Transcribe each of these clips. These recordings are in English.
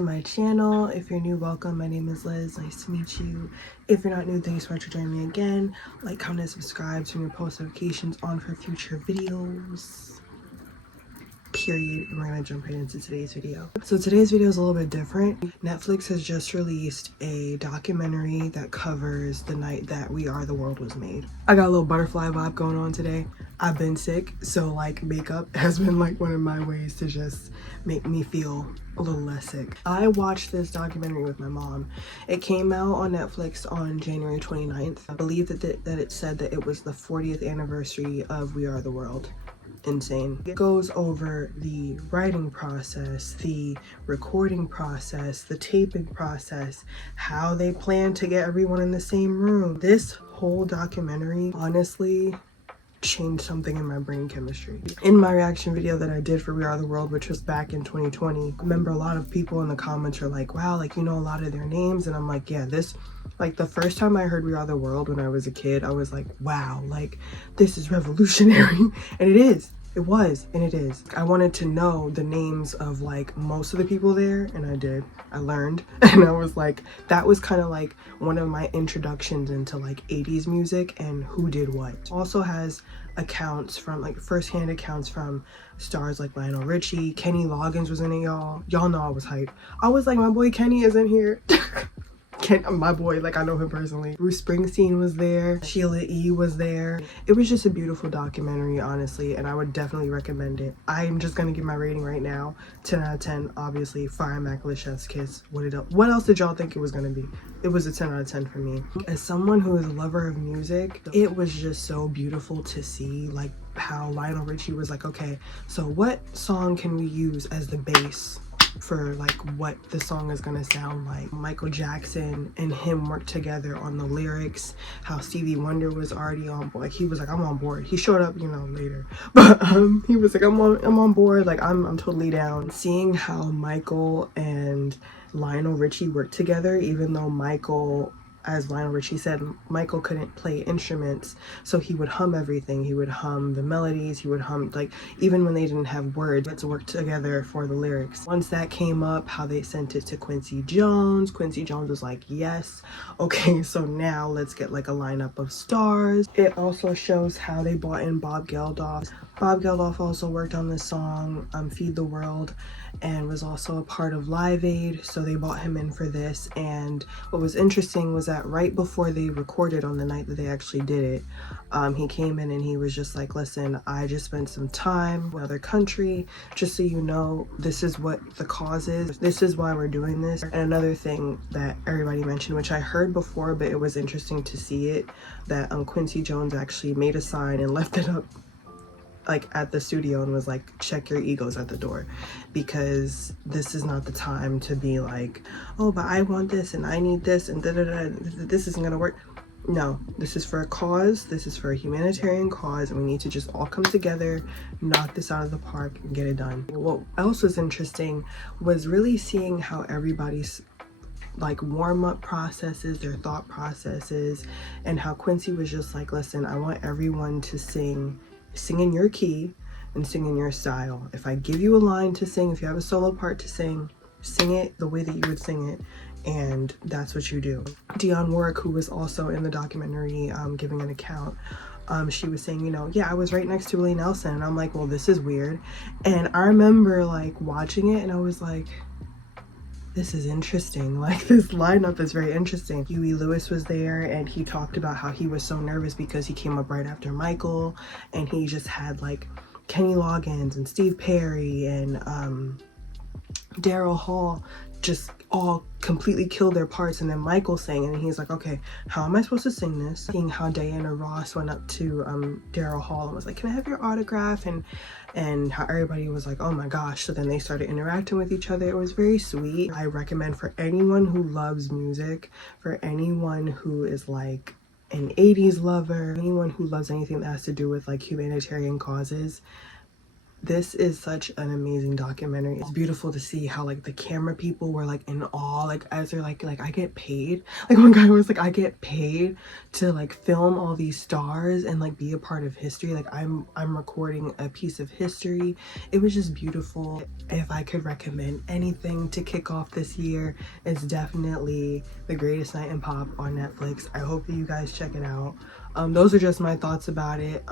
to my channel. If you're new, welcome. My name is Liz. Nice to meet you. If you're not new, thanks so much for joining me again. Like, comment, and subscribe, turn your post notifications on for future videos. Period. And we're gonna jump right into today's video. So today's video is a little bit different. Netflix has just released a documentary that covers the night that We Are the World was made. I got a little butterfly vibe going on today. I've been sick, so like makeup has been like one of my ways to just make me feel a little less sick. I watched this documentary with my mom. It came out on Netflix on January 29th. I believe that it said that it was the 40th anniversary of We Are the World. Insane. It goes over the writing process, the recording process, the taping process, how they plan to get everyone in the same room. This whole documentary honestly changed something in my brain chemistry. In my reaction video that I did for We Are the World, which was back in 2020, I remember a lot of people in the comments are like, wow, like you know a lot of their names, and I'm like, yeah, this, like the first time I heard We Are the World when I was a kid, I was like, wow, like this is revolutionary. And it is. It was, and it is. I wanted to know the names of like most of the people there, and I did. I learned, and I was like, that was kind of like one of my introductions into like 80s music and who did what. Also has accounts from like first-hand accounts from stars like Lionel Richie. Kenny Loggins was in it, y'all. Y'all know I was hyped. I was like, my boy Kenny is in here. My boy, like I know him personally. Bruce Springsteen was there. Sheila E. was there. It was just a beautiful documentary, honestly, and I would definitely recommend it. I'm just gonna give my rating right now. 10 out of 10, obviously. Fire Immaculate Chef's Kiss. What else did y'all think it was gonna be? It was a 10 out of 10 for me. As someone who is a lover of music, it was just so beautiful to see like how Lionel Richie was like, okay, so what song can we use as the base for like what the song is gonna sound like? Michael Jackson and him worked together on the lyrics, how Stevie Wonder was already on board. Like he was like, I'm on board. He showed up, you know, later, but he was like, I'm on board, like I'm totally down. Seeing how Michael and Lionel Richie worked together, even though Michael, as Lionel Richie said, Michael couldn't play instruments, so he would hum everything. He would hum the melodies, he would hum, like, even when they didn't have words, let's work together for the lyrics. Once that came up, how they sent it to Quincy Jones. Quincy Jones was like, yes, okay, so now let's get like a lineup of stars. It also shows how they brought in Bob Geldof. Bob Geldof also worked on this song, Feed the World, and was also a part of Live Aid, so they brought him in for this. And what was interesting was that right before they recorded, on the night that they actually did it, he came in and he was just like, listen, I just spent some time in another country, just so you know, this is what the cause is, this is why we're doing this. And another thing that everybody mentioned, which I heard before, but it was interesting to see it, that Quincy Jones actually made a sign and left it up like at the studio and was like, check your egos at the door, because this is not the time to be like, oh, but I want this and I need this and this isn't gonna work. No, this is for a cause, this is for a humanitarian cause, and we need to just all come together, knock this out of the park, and get it done. What else was interesting was really seeing how everybody's like warm-up processes, their thought processes, and how Quincy was just like, listen, I want everyone to sing in your key and sing in your style. If I give you a line to sing, if you have a solo part to sing it the way that you would sing it, and that's what you do. Dionne Warwick, who was also in the documentary giving an account, she was saying, you know, yeah, I was right next to Willie Nelson, and I'm like, well, this is weird. And I remember like watching it and I was like, this is interesting. Like this lineup is very interesting. Huey Lewis was there and he talked about how he was so nervous because he came up right after Michael, and he just had like Kenny Loggins and Steve Perry and Daryl Hall just all completely killed their parts, and then Michael sang, and he's like, okay, how am I supposed to sing this? Seeing how Diana Ross went up to Daryl Hall and was like, can I have your autograph? And how everybody was like, oh my gosh. So then they started interacting with each other. It was very sweet. I recommend for anyone who loves music, for anyone who is like an 80s lover, anyone who loves anything that has to do with like humanitarian causes, this is such an amazing documentary. It's beautiful to see how like the camera people were like in awe, like as they're like I get paid. Like one guy was like, I get paid to like film all these stars and like be a part of history. Like I'm recording a piece of history. It was just beautiful. If I could recommend anything to kick off this year, it's definitely The Greatest Night in Pop on Netflix. I hope that you guys check it out. Those are just my thoughts about it.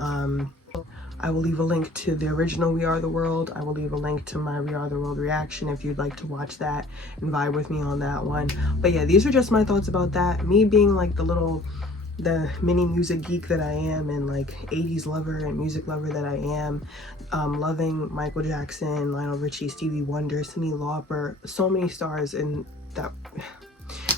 I will leave a link to the original We Are the World. I will leave a link to my We Are the World reaction if you'd like to watch that and vibe with me on that one. But yeah, these are just my thoughts about that. Me being like the mini music geek that I am, and like 80s lover and music lover that I am, loving Michael Jackson, Lionel Richie, Stevie Wonder, Cyndi Lauper, so many stars. And that,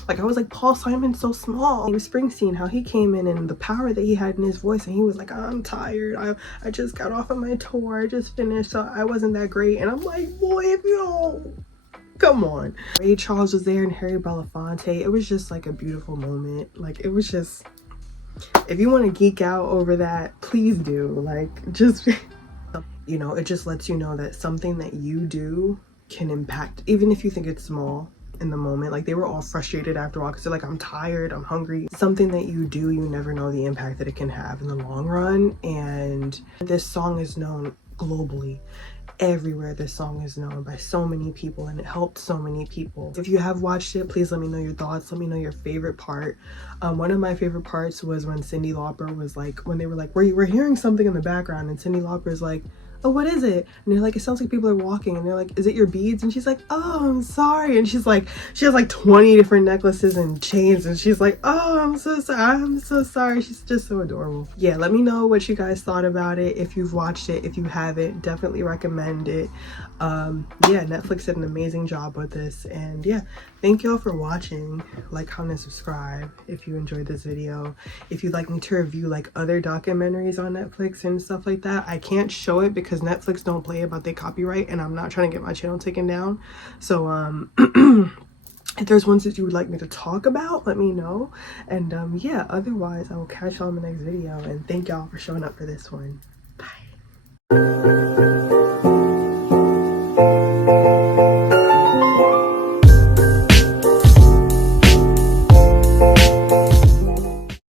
like, I was like, Paul Simon's so small. It was Springsteen, how he came in and the power that he had in his voice, and he was like, I'm tired, I just got off of my tour, I just finished, so I wasn't that great. And I'm like, boy, if you don't, come on. Ray Charles was there and Harry Belafonte. It was just like a beautiful moment. Like, it was just, if you want to geek out over that, please do. Like, just you know, it just lets you know that something that you do can impact, even if you think it's small in the moment. Like, they were all frustrated after a while because they're like, I'm tired, I'm hungry. Something that you do, you never know the impact that it can have in the long run. And this song is known globally. Everywhere this song is known by so many people, and it helped so many people. If you have watched it, please let me know your thoughts. Let me know your favorite part. One of my favorite parts was when Cyndi Lauper was like, when they were like, we're hearing something in the background, and Cyndi Lauper's like, oh, what is it? And they're like, it sounds like people are walking. And they're like, is it your beads? And she's like, oh, I'm sorry. And she's like, she has like 20 different necklaces and chains, and she's like, oh, I'm so sorry, I'm so sorry. She's just so adorable. Yeah, let me know what you guys thought about it. If you've watched it, if you haven't, definitely recommend it. Yeah, Netflix did an amazing job with this. And yeah, thank y'all for watching. Like, comment, subscribe if you enjoyed this video. If you'd like me to review like other documentaries on Netflix and stuff like that, I can't show it because Netflix don't play about their copyright, and I'm not trying to get my channel taken down. So if there's ones that you would like me to talk about, let me know. And yeah, otherwise I will catch y'all in the next video, and thank y'all for showing up for this one. Bye.